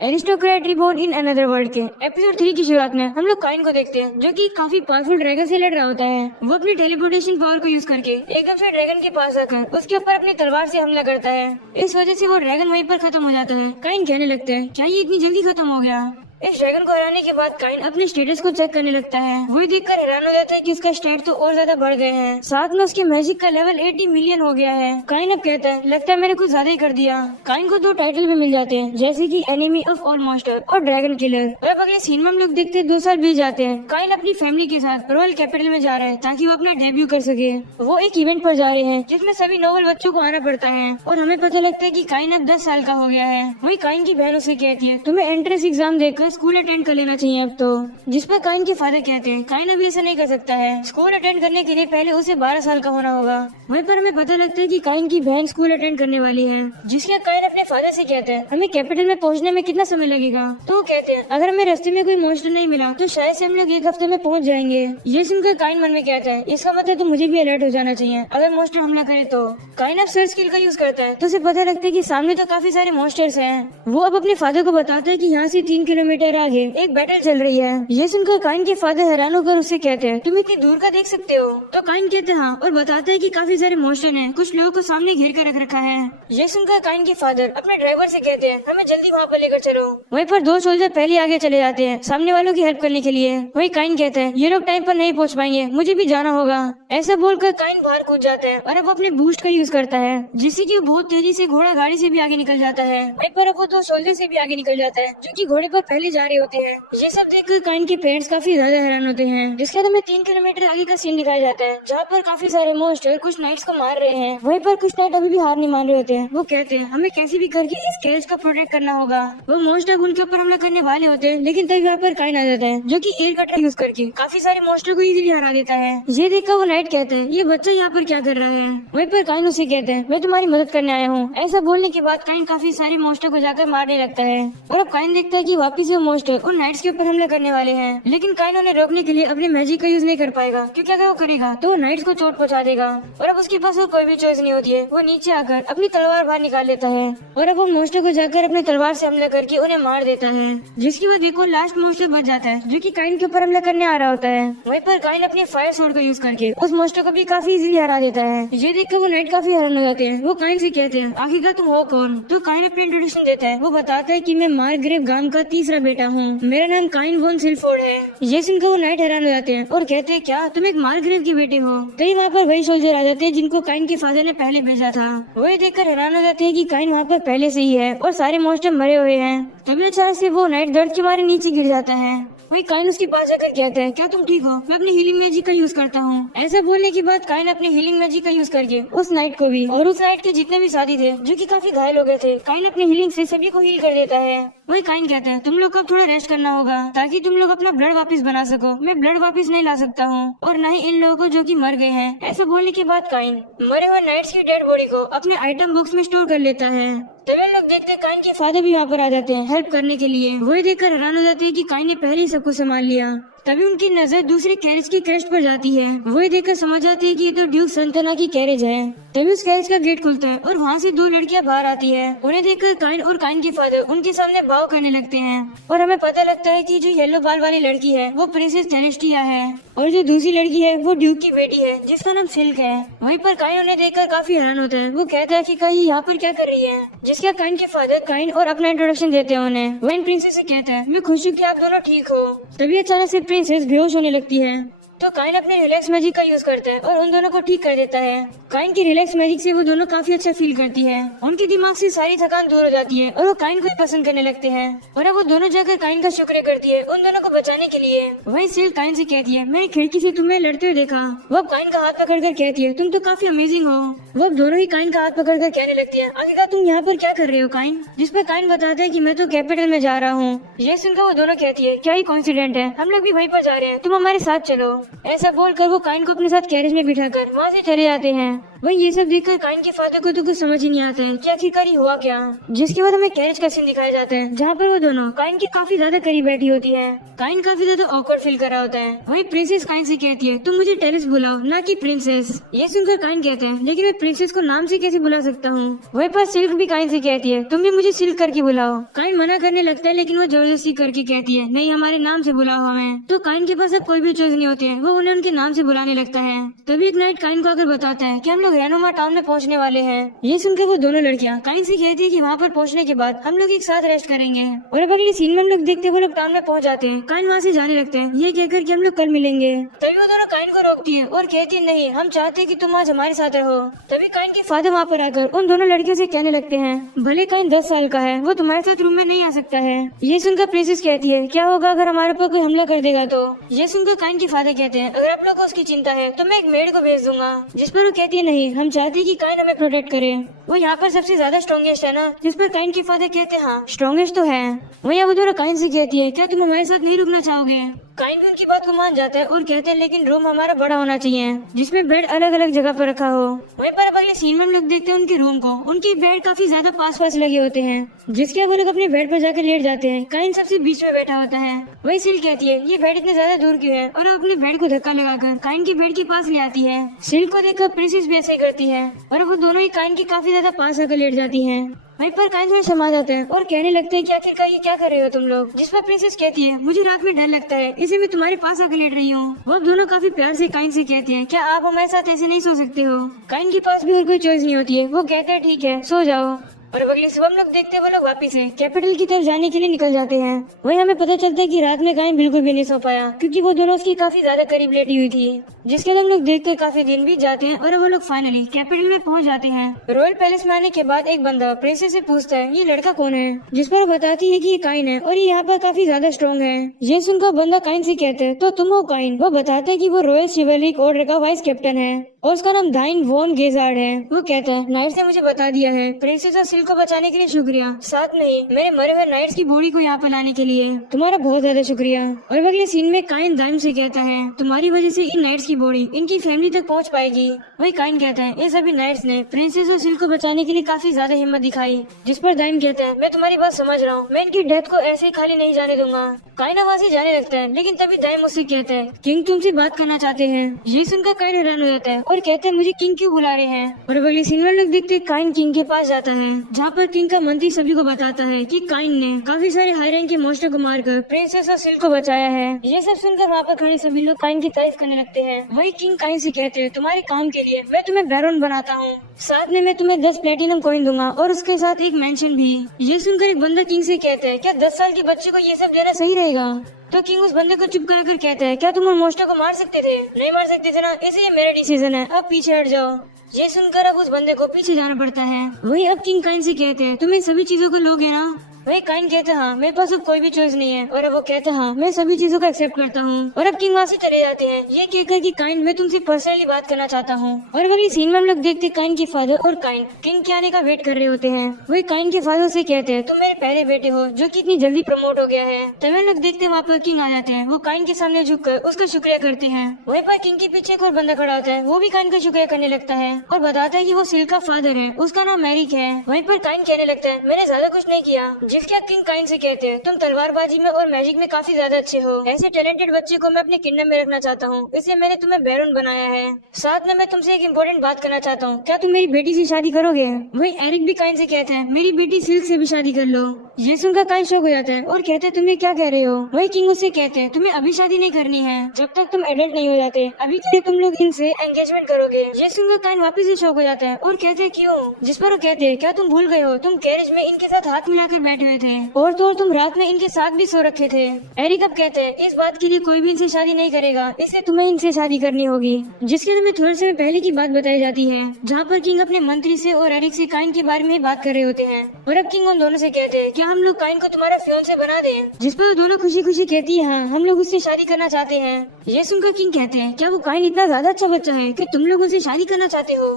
Aristocrat रिबोर्न in another world के episode 3 की शुरुआत में हम लोग काइन को देखते हैं जो कि काफी पावरफुल ड्रैगन से लड़ रहा होता है। वो अपनी टेलीपोर्टेशन पावर को यूज करके एकदम से ड्रैगन के पास आकर उसके ऊपर अपनी तलवार से हमला करता है। इस वजह से वो ड्रैगन वहीं पर खत्म हो जाता है। काइन कहने लगता है क्या ये इतनी जल्दी खत्म हो गया। इस ड्रैगन को हराने के बाद काइन अपने स्टेटस को चेक करने लगता है। वही देखकर हैरान हो जाता है कि उसका स्टेट तो और ज्यादा बढ़ गए हैं, साथ में उसके मैजिक का लेवल 80 मिलियन हो गया है। काइन अब कहता है लगता है मैंने कुछ ज्यादा ही कर दिया। काइन को 2 टाइटल भी मिल जाते हैं जैसे कि एनिमी ऑफ ऑल मॉन्स्टर और ड्रैगन किलर। और अब अगले सीन में हम लोग देखते हैं 2 साल बीत जाते हैं। काइन अपनी फैमिली के साथ रॉयल कैपिटल में जा रहा है ताकि वो अपना डेब्यू कर सके। वो एक इवेंट पर जा रहे हैं जिसमें सभी नोबल बच्चों को आना पड़ता है और हमें पता लगता है कि काइन अब 10 साल का हो गया है। वही काइन की बहन उसे कहती है तुम्हें एंट्रेंस एग्जाम देकर स्कूल अटेंड कर लेना चाहिए अब तो, जिस पर काइन के फादर कहते हैं काइन अभी ऐसा नहीं कर सकता है। स्कूल अटेंड करने के लिए पहले उसे 12 साल का होना होगा। वहीं पर हमें पता लगता है कि काइन की बहन स्कूल अटेंड करने वाली है, जिसके काइन अपने फादर से कहते हैं हमें कैपिटल में पहुंचने में कितना समय लगेगा। तो वो कहते हैं अगर हमें रास्ते में कोई मॉन्स्टर नहीं मिला तो शायद से हम लोग 1 हफ्ते में पहुंच जाएंगे। ये सुनकर काइन मन में कहता है इसका मतलब तो मुझे भी अलर्ट हो जाना चाहिए अगर मॉन्स्टर हमला करे तो। काइन अब सर्च स्किल का यूज करता है तो उसे पता लगता है कि सामने तो काफी सारे मॉन्स्टर्स हैं। वो अब अपने फादर को बताता है कि यहाँ से 3 किलोमीटर आगे एक बैटल चल रही है। ये सुनकर काइन के फादर हैरान होकर उसे कहते हैं तुम इतनी दूर का देख सकते हो। तो काइन कहते हैं हाँ, और बताते हैं कि काफी सारे मॉन्स्टर हैं, कुछ लोगों को सामने घेर कर रख रखा है। ये सुनकर काइन के फादर अपने ड्राइवर से कहते हैं हमें जल्दी वहाँ पर लेकर चलो। वहीं पर 2 सोल्जर पहले आगे चले जाते हैं सामने वालों की हेल्प करने के लिए। वही काइन कहते हैं ये लोग टाइम पर नहीं पहुँच पाएंगे, मुझे भी जाना होगा। ऐसा बोलकर काइन बाहर कूद जाता है और अब अपने बूस्ट का यूज करता है जिससे कि वो बहुत तेजी से घोड़ा गाड़ी से भी आगे निकल जाता है। वहीं पर अब वो 2 सोल्जर से भी आगे निकल जाता है जो कि घोड़े पर पहले जा रहे होते हैं। ये सब देखकर काइन के पेरेंट्स काफी ज्यादा हैरान होते हैं। जिसके बाद हमें 3 किलोमीटर आगे का सीन दिखाया जाता है जहाँ पर काफी सारे मॉन्स्टर कुछ नाइट्स को मार रहे हैं। वहीं पर कुछ नाइट अभी भी हार नहीं मान रहे होते हैं। वो कहते हैं हमें कैसे भी करके इस कैच को प्रोटेक्ट करना होगा। वो मॉन्स्टर उनके ऊपर हमला करने वाले होते हैं लेकिन तभी वहाँ पर काइन आ जाता है जो कि एयर कटर यूज करके काफी सारे मॉन्स्टर को इजीली हरा देता है। ये देखकर वो नाइट कहते हैं ये बच्चा यहाँ पर क्या कर रहा है। वहीं पर काइन उसे कहते हैं मैं तुम्हारी मदद करने आया हूँ। ऐसा बोलने के बाद काइन काफी सारे मॉन्स्टर को जाकर मारने लगता है और अब काइन देखता है कि वापिस वो मॉन्स्टर उन नाइट्स के ऊपर हमला करने वाले हैं। लेकिन काइन उन्हें रोकने के लिए अपने मैजिक का यूज नहीं कर पाएगा क्योंकि अगर वो करेगा तो वो नाइट्स को चोट पहुंचा देगा। और अब उसके पास वो कोई भी चॉइस नहीं होती है। वो नीचे आकर अपनी तलवार बाहर निकाल लेता है और अब वो मॉन्स्टर को जाकर अपने तलवार से हमला करके उन्हें मार देता है। जिसकी वजह देखो लास्ट मॉन्स्टर बच जाता है जो कि काइन के ऊपर हमला करने आ रहा होता है। वहीं पर काइन अपने फायर सोर्ड का यूज करके उस मॉन्स्टर को भी काफी इजीली हरा देता है। ये देखकर वो नाइट काफी हैरान हो जाते हैं। वो काइन से कहते हैं आखिरकार तुम हो कौन। तो काइन अपने इंट्रोडक्शन देता है। वो बताता है कि मैं मार्ग्रेव गांव का तीसरा बेटा हूँ, मेरा नाम काइन वॉन सिल्फोर्ड है। ये सुनकर वो नाइट हैरान हो जाते हैं और कहते हैं क्या तुम एक मार्ग्रेव के बेटे हो। तभी वहाँ पर वही सोल्जर आ जाते हैं जिनको काइन के फादर ने पहले भेजा था। वही देखकर हैरान हो जाते हैं कि काइन वहाँ पर पहले से ही है और सारे मॉन्स्टर मरे हुए हैं। तभी अचानक से वो नाइट दर्द के मारे नीचे गिर जाता है। वही काइन उसके पास जाकर कहते हैं क्या तुम ठीक हो, मैं अपनी हीलिंग मैजिक का यूज करता हूँ। ऐसा बोलने के बाद काइन अपने हीलिंग मैजिक का यूज करके उस नाइट को भी और उस नाइट के जितने भी साथी थे जो कि काफी घायल हो गए थे, काइन अपने हीलिंग से सभी को हील कर देता है। वही काइन कहते हैं तुम लोग को अब थोड़ा रेस्ट करना होगा ताकि तुम लोग अपना ब्लड वापस बना सको। मैं ब्लड वापस नहीं ला सकता हूँ और न ही इन लोगों को जो कि मर गए हैं। ऐसा बोलने के बाद काइन मरे हुए नाइट्स की डेड बॉडी को अपने आइटम बॉक्स में स्टोर कर लेता है। तभी लोग देखते हैं काइन के फादर भी वहाँ पर आ जाते हैं हेल्प करने के लिए। वही देखकर हैरान हो जाते हैं कि काइन ने पहले ही सब कुछ संभाल लिया। तभी उनकी नजर दूसरे कैरेज के क्रेस्ट पर जाती है। वही देखकर समझ जाते हैं कि ये तो ड्यूक संतना की कैरेज है। तभी उस कैरेज का गेट खुलता है और वहाँ से 2 लड़कियां बाहर आती है। उन्हें देखकर काइन और काइन के फादर उनके सामने बाव करने लगते हैं और हमें पता लगता है कि जो येलो बाल वाली लड़की है वो प्रिंसेस सेलेस्टिया है और जो दूसरी लड़की है वो ड्यूक की बेटी है जिसका नाम सिल्क है। वहीं पर काइन उन्हें देखकर काफी हैरान होता है। वो कहता है कि काइन यहाँ पर क्या कर रही है। जिसका काइन के फादर काइन और अपना इंट्रोडक्शन देते हैं उन्हें। वहीं प्रिंसेस से कहता है मैं खुश हूँ कि आप दोनों ठीक हो। तभी अचानक से प्रिंसेस बेहोश होने लगती है तो काइन अपने रिलैक्स मैजिक का यूज करता है और उन दोनों को ठीक कर देता है। काइन की रिलैक्स मैजिक से वो दोनों काफी अच्छा फील करती है। उनके दिमाग से सारी थकान दूर हो जाती है और वो काइन को ही पसंद करने लगते हैं। और अब वो दोनों जाकर काइन का शुक्रिया करती है उन दोनों को बचाने के लिए। वही सिल्क काइन से कहती है मैंने खिड़की से तुम्हें लड़ते हुए देखा। वो अब काइन का हाथ पकड़कर कहती है तुम तो काफी अमेजिंग हो। वो अब दोनों ही काइन का हाथ पकड़कर कहने लगती है आखिरकार तुम यहाँ पर क्या कर रहे हो काइन। जिस पर काइन बताता है कि मैं तो कैपिटल में जा रहा हूँ। ये सुनकर वो दोनों कहती है क्या ही कोइंसिडेंट है, हम लोग भी वहीं पर जा रहे हैं, तुम हमारे साथ चलो। ऐसा बोलकर वो काइन को अपने साथ कैरेज में बिठाकर वहाँ से चले जाते हैं। वही ये सब देखकर काइन के फादर को तो कुछ समझ ही नहीं आता है कि आखिरकार ये हुआ क्या। जिसके बाद हमें कैरेज का सीन दिखाया जाता है जहाँ पर वो दोनों काइन के काफी ज्यादा करीब बैठी होती है। काइन काफी ज्यादा ऑकवर्ड फील कर रहा होता है। वही प्रिंसेस काइन से कहती है तुम मुझे टेरेस बुलाओ ना कि प्रिंसेस। ये सुनकर काइन कहते हैं लेकिन मैं प्रिंसेस को नाम से कैसे बुला सकता हूँ। वही पर सिल्क भी काइन से कहती है तुम भी मुझे सिल्क करके बुलाओ। काइन मना करने लगता है लेकिन वो जबरदस्ती करके कहती है नहीं हमारे नाम से बुलाओ हमें। तो काइन के पास अब कोई भी चॉइस नहीं होती है, वो उन्हें उनके नाम से बुलाने लगता है। तभी एक नाइट काइन को आकर बताता है कि हम लोग रेनोमा टाउन में पहुंचने वाले हैं। ये सुनकर वो दोनों लड़कियां काइन से कहती है कि वहाँ पर पहुंचने के बाद हम लोग एक साथ रेस्ट करेंगे। और अब अगली सीन में हम लोग देखते हैं वो लोग टाउन में पहुंच जाते हैं। काइन वहाँ से जाने लगते हैं ये कहकर कि हम लोग कल मिलेंगे। तभी वो दोनों काइन को रोकती है और कहती है नहीं हम चाहते हैं कि तुम आज हमारे साथ रहो। तभी काइन के फादर वहाँ पर आकर उन दोनों लड़कियों से कहने लगते हैं भले काइन 10 साल का है वो तुम्हारे साथ रूम में नहीं आ सकता है। ये सुनकर प्रिंसेस कहती है क्या होगा अगर हमारे पर कोई हमला कर देगा तो। ये सुनकर काइन के फादर कहते हैं अगर आप लोग को उसकी चिंता है तो मैं एक मेड को भेज दूंगा। जिस पर वो कहती है नहीं हम चाहते हैं कि काइन हमें प्रोटेक्ट करे, वो यहाँ पर सबसे ज्यादा स्ट्रॉन्गेस्ट है ना। जिस पर काइन के फादर कहते हैं हाँ स्ट्रॉन्गेस्ट तो है। वही वो दोनों काइन से कहती है क्या तुम हमारे साथ नहीं रुकना चाहोगे। काइन भी उनकी बात को मान जाता है और कहते हैं लेकिन रूम हमारा बड़ा होना चाहिए जिसमें बेड अलग अलग जगह पर रखा हो। वहीं पर अब अगले सीन में हम लोग देखते हैं उनके रूम को, उनके बेड काफी ज्यादा पास पास लगे होते हैं जिसके वो लोग अपने बेड पर जाकर लेट जाते हैं। काइन सबसे बीच में बैठा होता है। वही सिल कहती है ये बेड इतने ज्यादा दूर क्यों है और वो अपने बेड को धक्का लगाकर काइन के बेड के पास ले आती है। सिल को देखकर प्रिंसेस भी ऐसे करती है और वो दोनों ही काइन के काफी ज्यादा पास आकर लेट जाती है। वहीं पर काइन थोड़ा शर्मा जाते हैं और कहने लगते हैं कि आखिरकार ये क्या कर रहे हो तुम लोग। जिस पर प्रिंसेस कहती है मुझे रात में डर लगता है इसे मैं तुम्हारे पास आकर लेट रही हूँ। वो दोनों काफी प्यार से काइन से कहती हैं क्या आप हमारे साथ ऐसे नहीं सो सकते हो। काइन के पास भी और कोई चॉइस नहीं होती है, वो कहते हैं ठीक है सो जाओ। और अगली सुबह हम लोग देखते हैं वो लोग वापिस से कैपिटल की तरफ जाने के लिए निकल जाते हैं। वही हमें पता चलता है कि रात में काइन बिल्कुल भी नहीं सो पाया क्योंकि वो दोनों उसकी काफी ज्यादा करीब लेटी हुई थी। जिसके हम लोग देखकर काफी दिन बीत जाते हैं और वो लोग फाइनली कैपिटल में पहुंच जाते हैं। रॉयल पैलेस में आने के बाद एक बंदा प्रिंसेस से पूछता है ये लड़का कौन है। जिस पर वो बताती है कि ये काइन है और ये यहाँ पर काफी ज्यादा स्ट्रॉन्ग है। ये सुनकर बंदा काइन से कहते हैं तो तुम हो काइन। वो बताते हैं कि वो रॉयल शिवलिक ऑर्डर का वाइस कैप्टन है और उसका नाम दाइन वॉन गेजार्ड है। वो कहता है नाइट्स ने मुझे बता दिया है प्रिंसेस और सिल्क को बचाने के लिए शुक्रिया, साथ में ही मेरे मरे हुए नाइट्स की बॉडी को यहाँ पर लाने के लिए तुम्हारा बहुत ज्यादा शुक्रिया। और अगले सीन में काइन दाइन से कहता है तुम्हारी वजह से इन नाइट्स की बॉडी इनकी फैमिली तक पहुँच पाएगी। वही काइन कहता है ये सभी नाइट्स ने प्रिंसेस और सिल्क को बचाने के लिए काफी ज्यादा हिम्मत दिखाई। जिस पर दाइन कहता है मैं तुम्हारी बात समझ रहा हूँ, मैं इनकी डेथ को ऐसे ही खाली नहीं जाने दूंगा। काइन वहाँ से जाने लगता है लेकिन तभी दाइन मुझसे कहता है किंग तुमसे बात करना चाहते हैं। ये सुनकर काइन हैरान हो जाता है और कहते हैं मुझे किंग क्यों बुला रहे हैं। और अगली सीन में लोग देखते हैं काइन किंग के पास जाता है जहाँ पर किंग का मंत्री सभी को बताता है कि काइन ने काफी सारे हाई रैंक के मॉन्स्टर को मारकर प्रिंसेस और सिल्क को बचाया है। ये सब सुनकर वहाँ पर खड़े सभी लोग काइन की तारीफ करने लगते हैं। वही किंग काइन से कहते हैं तुम्हारे काम के लिए मैं तुम्हें बैरोन बनाता हूँ, साथ में मैं तुम्हें 10 प्लेटिनम कॉइन दूंगा और उसके साथ एक मेंशन भी। ये सुनकर एक बंदा किंग से कहता है क्या 10 साल के बच्चे को ये सब देना सही रहेगा। तो किंग उस बंदे को चुप कराकर कहता है क्या तुम उन मॉन्स्टर को मार सकते थे। नहीं मार सकते थे ना, इसे ये मेरा डिसीजन है, अब पीछे हट जाओ। ये सुनकर अब उस बंदे को पीछे जाना पड़ता है। वही अब किंग काइन से कहते हैं तुम इन सभी चीजों को लोगे ना। वही काइन कहता है हाँ मेरे पास अब कोई भी चॉइस नहीं है। और अब वो कहता है हाँ मैं सभी चीजों को एक्सेप्ट करता हूँ। और अब किंग वहाँ से चले जाते हैं ये कहकर कि काइन मैं तुमसे पर्सनली बात करना चाहता हूँ। और अगली सीन में हम लोग देखते हैं काइन के फादर और काइन किंग के आने का वेट कर रहे होते हैं। वही काइन के फादर से कहते हैं तुम मेरे पहले बेटे हो जो कि इतनी जल्दी प्रमोट हो गया है। तभी हम लोग देखते हैं वहाँ पर किंग आ जाते हैं। वो काइन के सामने झुककर उसका शुक्रिया करते हैं। वहीं पर किंग के पीछे एक और बंदा खड़ा होता है, वो भी काइन का शुक्रिया करने लगता है और बताता है कि वो सिल्क का फादर है, उसका नाम मैरिक है। वहीं पर काइन कहने लगता है मैंने ज्यादा कुछ नहीं किया। जिसके किंग काइन से कहते हैं तुम तलवारबाजी में और मैजिक में काफी ज्यादा अच्छे हो, ऐसे टैलेंटेड बच्चे को मैं अपने किंगडम में रखना चाहता हूँ, इसलिए मैंने तुम्हें बैरोन बनाया है। साथ में मैं तुमसे एक इम्पोर्टेंट बात करना चाहता हूँ, क्या तुम मेरी बेटी से शादी करोगे। वही एरिक भी काइन से कहते हैं मेरी बेटी सिल्क से भी शादी कर लो। ये सुनकर काइन शॉक हो जाता है और कहते हैं तुम ये क्या कह रहे हो। वही किंग उससे कहते हैं तुम्हें अभी शादी नहीं करनी है जब तक तुम एडल्ट नहीं हो जाते, अभी के लिए तुम लोग इनसे एंगेजमेंट करोगे। ये सुनकर काइन वापस से शॉक हो जाता है और कहते हैं क्यों। जिस पर वो कहते हैं क्या तुम भूल गए हो तुम कैरेज में इनके साथ हाथ मिलाकर बैठे हुए थे और तो और तुम रात में इनके साथ भी सो रखे थे। एरिक अब कहते हैं इस बात के लिए कोई भी इनसे शादी नहीं करेगा, इसलिए तुम्हें इनसे शादी करनी होगी। जिसके तुम्हें थोड़े समय पहले की बात बताई जाती है जहाँ पर किंग अपने मंत्री से और एरिक से काइन के बारे में बात कर रहे होते हैं। और अब किंग उन दोनों से कहते हैं क्या हम लोग काइन को तुम्हारा फियांसे बना दें। जिस पर वो दोनों खुशी खुशी कहती है हाँ हम लोग उससे शादी करना चाहते हैं। ये सुनकर किंग कहते हैं क्या वो काइन इतना ज्यादा अच्छा बच्चा है कि तुम लोग उनसे शादी करना चाहते हो।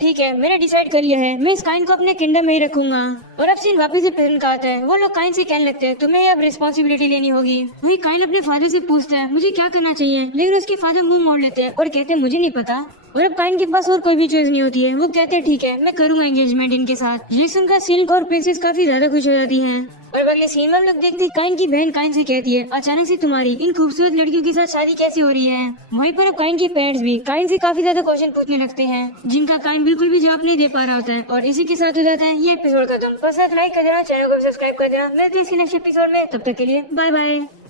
ठीक है, मैंने डिसाइड कर लिया है, मैं इस काइन को अपने किंगडम में ही रखूंगा। और अब सीन वापस से प्रेजेंट का आता है। वो लोग काइन से कहने लगते हैं तुम्हें अब रिस्पॉन्सिबिलिटी लेनी होगी। वही काइन अपने फादर से पूछता है मुझे क्या करना चाहिए, लेकिन उसके फादर मुंह मोड़ लेते हैं और कहते हैं मुझे नहीं पता। और अब काइन के पास और कोई भी चॉइस नहीं होती है। वो कहते हैं ठीक है, मैं करूंगा एंगेजमेंट इनके साथ। ये सुनकर सिल्क और प्रिंसेस काफी ज्यादा खुश हो जाती हैं। और अगले सीन में हम लोग देखते हैं काइन की बहन काइन से कहती है अचानक से तुम्हारी इन खूबसूरत लड़कियों के साथ शादी कैसे हो रही है। वहीं पर अब काइन के पेरेंट्स भी काइन से काफी ज्यादा क्वेश्चन पूछने लगते हैं, जिनका काइन बिल्कुल भी जवाब नहीं दे पा रहा होता है। और इसी के साथ हो जाता है ये एपिसोड खत्म। बस लाइक कर देना, चैनल को सब्सक्राइब कर देना। मिलते हैं नेक्स्ट एपिसोड में, तब तक के लिए बाय बाय।